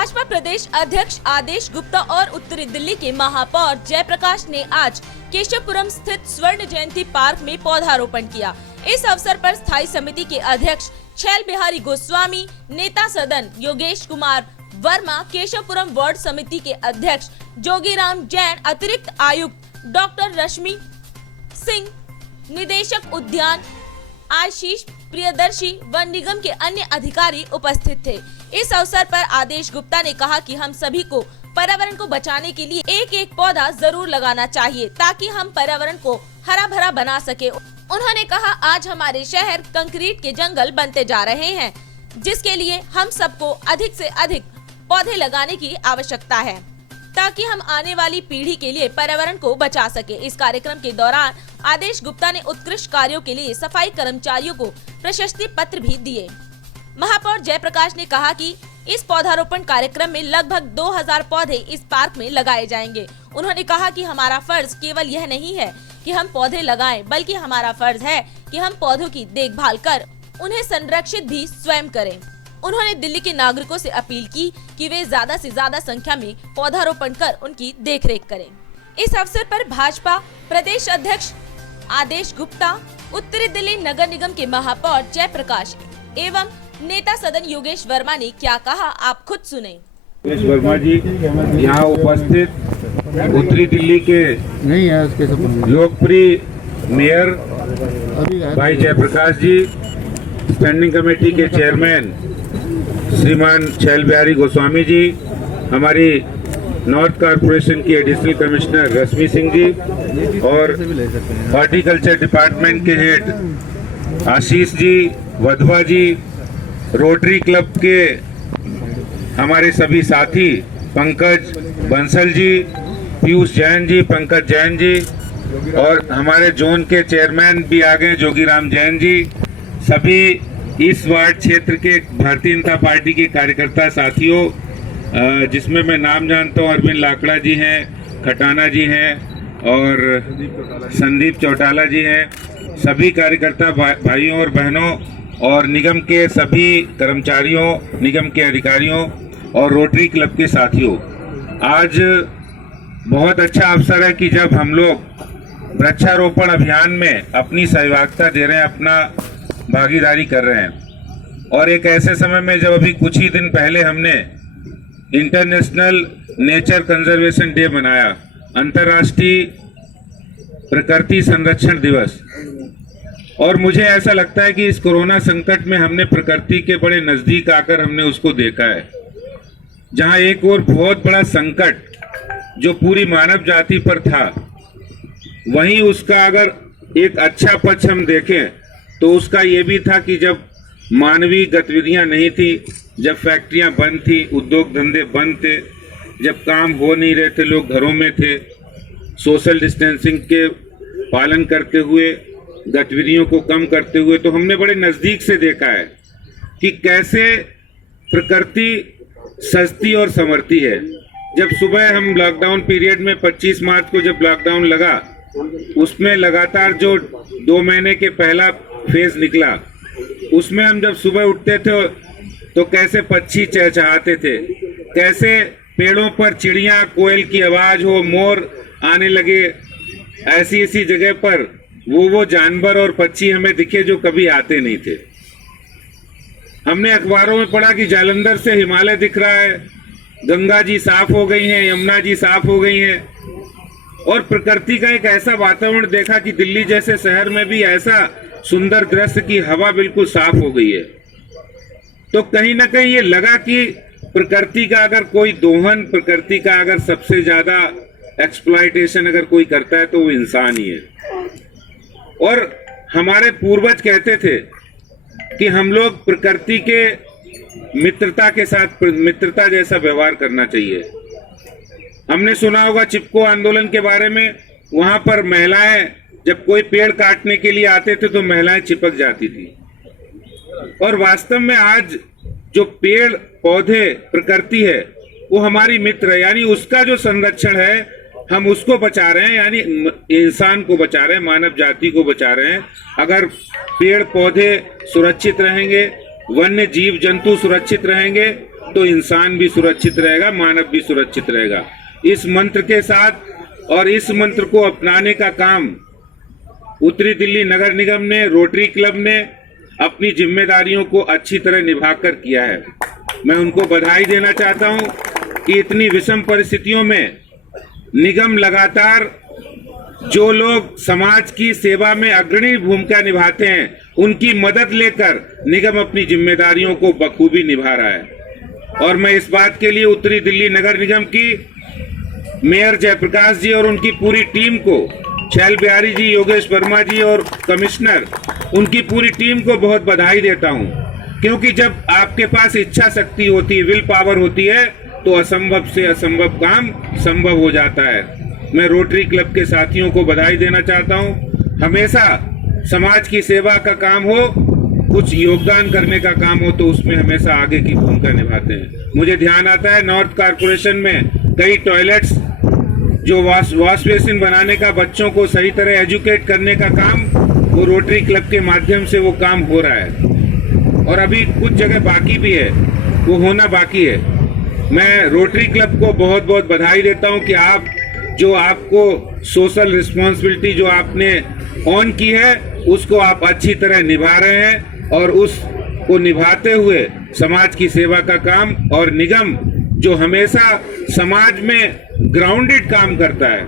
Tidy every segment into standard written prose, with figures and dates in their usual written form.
भाजपा प्रदेश अध्यक्ष आदेश गुप्ता और उत्तरी दिल्ली के महापौर जयप्रकाश ने आज केशवपुरम स्थित स्वर्ण जयंती पार्क में पौधारोपण किया। इस अवसर पर स्थायी समिति के अध्यक्ष छैल बिहारी गोस्वामी, नेता सदन योगेश कुमार वर्मा, केशवपुरम वार्ड समिति के अध्यक्ष जोगीराम जैन, अतिरिक्त आयुक्त डॉक्टर रश्मि सिंह, निदेशक उद्यान आशीष प्रियदर्शी व निगम के अन्य अधिकारी उपस्थित थे। इस अवसर पर आदेश गुप्ता ने कहा कि हम सभी को पर्यावरण को बचाने के लिए एक एक पौधा जरूर लगाना चाहिए ताकि हम पर्यावरण को हरा भरा बना सके। उन्होंने कहा आज हमारे शहर कंक्रीट के जंगल बनते जा रहे हैं, जिसके लिए हम सबको अधिक से अधिक पौधे लगाने की आवश्यकता है ताकि हम आने वाली पीढ़ी के लिए पर्यावरण को बचा सके। इस कार्यक्रम के दौरान आदेश गुप्ता ने उत्कृष्ट कार्यों के लिए सफाई कर्मचारियों को प्रशस्ति पत्र भी दिए। महापौर जयप्रकाश ने कहा कि इस पौधारोपण कार्यक्रम में लगभग 2000 पौधे इस पार्क में लगाए जाएंगे। उन्होंने कहा कि हमारा फर्ज केवल यह नहीं है कि हम पौधे लगाएं, बल्कि हमारा फर्ज है कि हम पौधों की देखभाल कर उन्हें संरक्षित भी स्वयं करें। उन्होंने दिल्ली के नागरिकों से अपील की कि वे ज्यादा से ज्यादा संख्या में पौधारोपण कर उनकी देखरेख करें। इस अवसर पर भाजपा प्रदेश अध्यक्ष आदेश गुप्ता, उत्तरी दिल्ली नगर निगम के महापौर जयप्रकाश एवं नेता सदन योगेश वर्मा ने क्या कहा, आप खुद सुने। योगेश वर्मा जी यहाँ उपस्थित उत्तरी दिल्ली के लोकप्रिय मेयर भाई जयप्रकाश जी, स्टैंडिंग कमेटी के चेयरमैन श्रीमान छैल बिहारी गोस्वामी जी, हमारी नॉर्थ कॉर्पोरेशन की एडिशनल कमिश्नर रश्मि सिंह जी और हॉर्टिकल्चर डिपार्टमेंट के हेड आशीष जी, वधवा जी, रोटरी क्लब के हमारे सभी साथी पंकज बंसल जी, पीयूष जैन जी, पंकज जैन जी और हमारे जोन के चेयरमैन भी आ गए जोगीराम जैन जी, सभी इस वार्ड क्षेत्र के भारतीय जनता पार्टी के कार्यकर्ता साथियों, जिसमें मैं नाम जानता हूँ, अरविंद लाकड़ा जी हैं, खटाना जी हैं और संदीप चौटाला जी हैं, सभी कार्यकर्ता भाइयों और बहनों और निगम के सभी कर्मचारियों, निगम के अधिकारियों और रोटरी क्लब के साथियों, आज बहुत अच्छा अवसर है कि जब हम लोग वृक्षारोपण अभियान में अपनी सहभागिता दे रहे हैं, अपना भागीदारी कर रहे हैं और एक ऐसे समय में जब अभी कुछ ही दिन पहले हमने इंटरनेशनल नेचर कंजर्वेशन डे मनाया, अंतर्राष्ट्रीय प्रकृति संरक्षण दिवस, और मुझे ऐसा लगता है कि इस कोरोना संकट में हमने प्रकृति के बड़े नजदीक आकर हमने उसको देखा है। जहां एक और बहुत बड़ा संकट जो पूरी मानव जाति पर था, वहीं उसका अगर एक अच्छा पक्ष हम देखें तो उसका ये भी था कि जब मानवीय गतिविधियां नहीं थी, जब फैक्ट्रियां बंद थी, उद्योग धंधे बंद थे, जब काम हो नहीं रहे थे, लोग घरों में थे, सोशल डिस्टेंसिंग के पालन करते हुए, गतिविधियों को कम करते हुए, तो हमने बड़े नजदीक से देखा है कि कैसे प्रकृति सस्ती और समर्थी है। जब सुबह हम लॉकडाउन पीरियड में 25 मार्च को जब लॉकडाउन लगा, उसमें लगातार जो 2 महीने के पहला फेज निकला, उसमें हम जब सुबह उठते थे तो कैसे पक्षी चहचहाते थे, कैसे पेड़ों पर चिड़िया, कोयल की आवाज हो, मोर आने लगे, ऐसी ऐसी जगह पर वो जानवर और पक्षी हमें दिखे जो कभी आते नहीं थे। हमने अखबारों में पढ़ा कि जालंधर से हिमालय दिख रहा है, गंगा जी साफ हो गई हैं, यमुना जी साफ हो गई हैं, और प्रकृति का एक ऐसा वातावरण देखा कि दिल्ली जैसे शहर में भी ऐसा सुंदर दृश्य की हवा बिल्कुल साफ हो गई है। तो कहीं ना कहीं ये लगा कि प्रकृति का अगर कोई दोहन, प्रकृति का अगर सबसे ज्यादा एक्सप्लॉयटेशन अगर कोई करता है तो वो इंसान ही है। और हमारे पूर्वज कहते थे कि हम लोग प्रकृति के मित्रता के साथ मित्रता जैसा व्यवहार करना चाहिए। हमने सुना होगा चिपको आंदोलन के बारे में, वहां पर महिलाएं जब कोई पेड़ काटने के लिए आते थे तो महिलाएं चिपक जाती थी। और वास्तव में आज जो पेड़ पौधे प्रकृति है वो हमारी मित्र है, यानी उसका जो संरक्षण है हम उसको बचा रहे हैं, यानी इंसान को बचा रहे हैं, मानव जाति को बचा रहे हैं। अगर पेड़ पौधे सुरक्षित रहेंगे, वन्य जीव जंतु सुरक्षित रहेंगे तो इंसान भी सुरक्षित रहेगा, मानव भी सुरक्षित रहेगा। इस मंत्र के साथ और इस मंत्र को अपनाने का काम उत्तरी दिल्ली नगर निगम ने, रोटरी क्लब ने अपनी जिम्मेदारियों को अच्छी तरह निभाकर किया है। मैं उनको बधाई देना चाहता हूं कि इतनी विषम परिस्थितियों में निगम लगातार जो लोग समाज की सेवा में अग्रणी भूमिका निभाते हैं उनकी मदद लेकर निगम अपनी जिम्मेदारियों को बखूबी निभा रहा है। और मैं इस बात के लिए उत्तरी दिल्ली नगर निगम की मेयर जयप्रकाश जी और उनकी पूरी टीम को, छैल बिहारी जी, योगेश वर्मा जी और कमिश्नर, उनकी पूरी टीम को बहुत बधाई देता हूं, क्योंकि जब आपके पास इच्छा शक्ति होती है, विल पावर होती है, तो असंभव से असंभव काम संभव हो जाता है। मैं रोटरी क्लब के साथियों को बधाई देना चाहता हूं। हमेशा समाज की सेवा का काम हो, कुछ योगदान करने का काम हो, तो उसमें हमेशा आगे की भूमिका निभाते हैं। मुझे ध्यान आता है नॉर्थ कॉर्पोरेशन में कई टॉयलेट्स जो वॉश बेसिन बनाने का, बच्चों को सही तरह एजुकेट करने का काम, वो रोटरी क्लब के माध्यम से वो काम हो रहा है। और अभी कुछ जगह बाकी भी है, वो होना बाकी है। मैं रोटरी क्लब को बहुत बहुत बधाई देता हूं कि आप जो आपको सोशल रिस्पॉन्सिबिलिटी जो आपने ऑन की है उसको आप अच्छी तरह निभा रहे हैं, और उसको निभाते हुए समाज की सेवा का काम, और निगम जो हमेशा समाज में ग्राउंडेड काम करता है।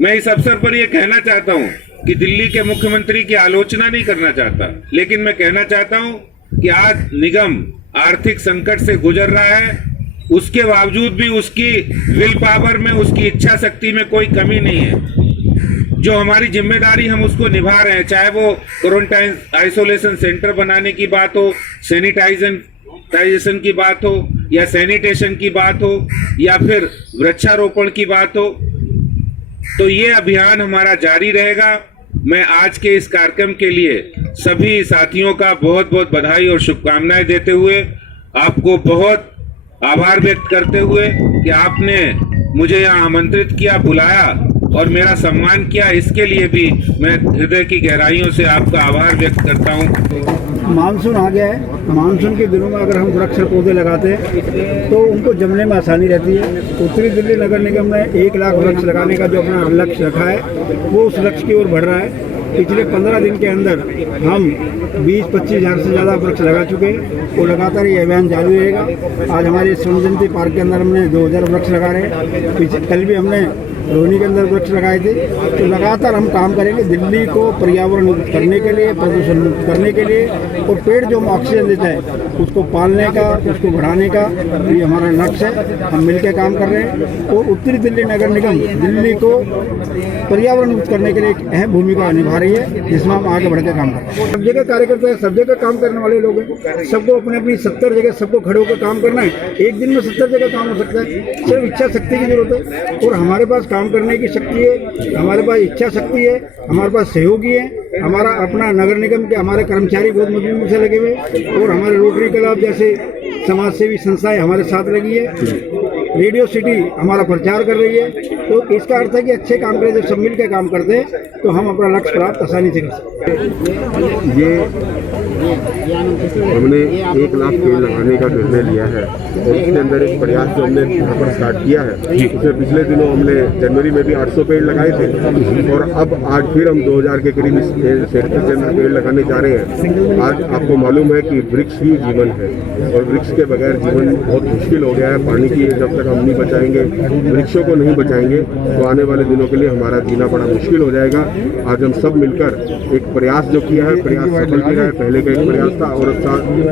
मैं इस अवसर पर यह कहना चाहता हूं कि दिल्ली के मुख्यमंत्री की आलोचना नहीं करना चाहता, लेकिन मैं कहना चाहता हूं कि आज निगम आर्थिक संकट से गुजर रहा है, उसके बावजूद भी उसकी विल पावर में, उसकी इच्छा शक्ति में कोई कमी नहीं है। जो हमारी जिम्मेदारी हम उसको निभा रहे हैं, चाहे वो क्वारंटाइन आइसोलेशन सेंटर बनाने की बात हो, सैनिटाइजेशन की बात हो, या सैनिटेशन की बात हो, या फिर वृक्षारोपण की बात हो, तो ये अभियान हमारा जारी रहेगा। मैं आज के इस कार्यक्रम के लिए सभी साथियों का बहुत बहुत बधाई और शुभकामनाएं देते हुए, आपको बहुत आभार व्यक्त करते हुए कि आपने मुझे यहाँ आमंत्रित किया, बुलाया और मेरा सम्मान किया, इसके लिए भी मैं हृदय की गहराइयों से आपका आभार व्यक्त करता हूँ। मानसून आ गया है। मानसून के दिनों में अगर हम वृक्ष पौधे लगाते हैं तो उनको जमने में आसानी रहती है। उत्तरी दिल्ली नगर निगम ने 1 लाख वृक्ष लगाने का जो अपना लक्ष्य रखा है वो उस लक्ष्य की ओर बढ़ रहा है। पिछले 15 दिन के अंदर हम 20-25 हज़ार से ज़्यादा वृक्ष लगा चुके हैं और लगातार ये अभियान जारी रहेगा। आज हमारे स्वर्ण जयंती पार्क के अंदर हमने 2000 वृक्ष लगा रहे हैं। कल भी हमने रोहिणी के अंदर वृक्ष लगाए थे। तो लगातार हम काम करेंगे दिल्ली को पर्यावरण मुक्त करने के लिए, प्रदूषण मुक्त करने के लिए, और पेड़ जो ऑक्सीजन देता है उसको पालने का, उसको बढ़ाने का ये हमारा लक्ष्य है। हम मिलकर काम कर रहे हैं और उत्तरी दिल्ली नगर निगम दिल्ली को पर्यावरण मुक्त करने के लिए एक अहम भूमिका निभा रही है, जिसमें हम आगे बढ़कर काम कर रहे हैं। सब जगह कार्यकर्ता है, सब जगह काम करने वाले लोग हैं। सबको अपने अपनी 70 जगह सबको खड़े होकर काम करना है। एक दिन में 70 जगह काम हो सकता है, सिर्फ इच्छा शक्ति की जरूरत है। और हमारे पास काम करने की शक्ति है, हमारे पास इच्छा शक्ति है, हमारे पास सहयोगी है। हमारा अपना नगर निगम के हमारे कर्मचारी बहुत मजबूती से लगे हुए हैं और हमारे रोटरी क्लब जैसे समाज सेवी संस्थाएं हमारे साथ लगी है। रेडियो सिटी हमारा प्रचार कर रही है। तो इसका अर्थ है कि अच्छे काम करें, जब सब मिलकर काम करते हैं तो हम अपना लक्ष्य प्राप्त आसानी से कर सकते हैं। ये हमने 1 लाख पेड़ लगाने का निर्णय लिया है और इसके अंदर एक प्रयास जो हमने यहाँ पर स्टार्ट किया है, उसमें पिछले दिनों हमने जनवरी में भी 800 पेड़ लगाए थे और अब आज फिर हम 2000 के करीब इस क्षेत्र के अंदर पेड़ लगाने जा रहे हैं। आज आपको मालूम है कि वृक्ष ही जीवन है और वृक्ष के बगैर जीवन बहुत मुश्किल हो गया है। पानी की जब तक हम नहीं बचाएंगे, वृक्षों को नहीं बचाएंगे, तो आने वाले दिनों के लिए हमारा जीना बड़ा मुश्किल हो जाएगा। आज हम सब मिलकर एक प्रयास जो किया है, प्रयास सफल किया है। पहले का एक प्रयास था और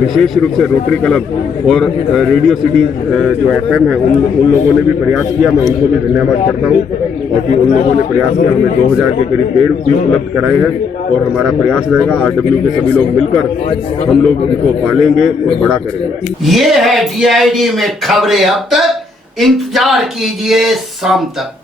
विशेष रूप से रोटरी क्लब और रेडियो सिटी जो FM है उन लोगों ने भी प्रयास किया। मैं उनको भी धन्यवाद करता हूँ और कि उन लोगों ने प्रयास किया, हमें 2000 के करीब पेड़ भी उपलब्ध कराए हैं और हमारा प्रयास रहेगा RW के सभी लोग मिलकर हम लोग उनको पालेंगे और बड़ा करेंगे। ये है DID में खबरें अब तक। इंतजार कीजिए शाम तक।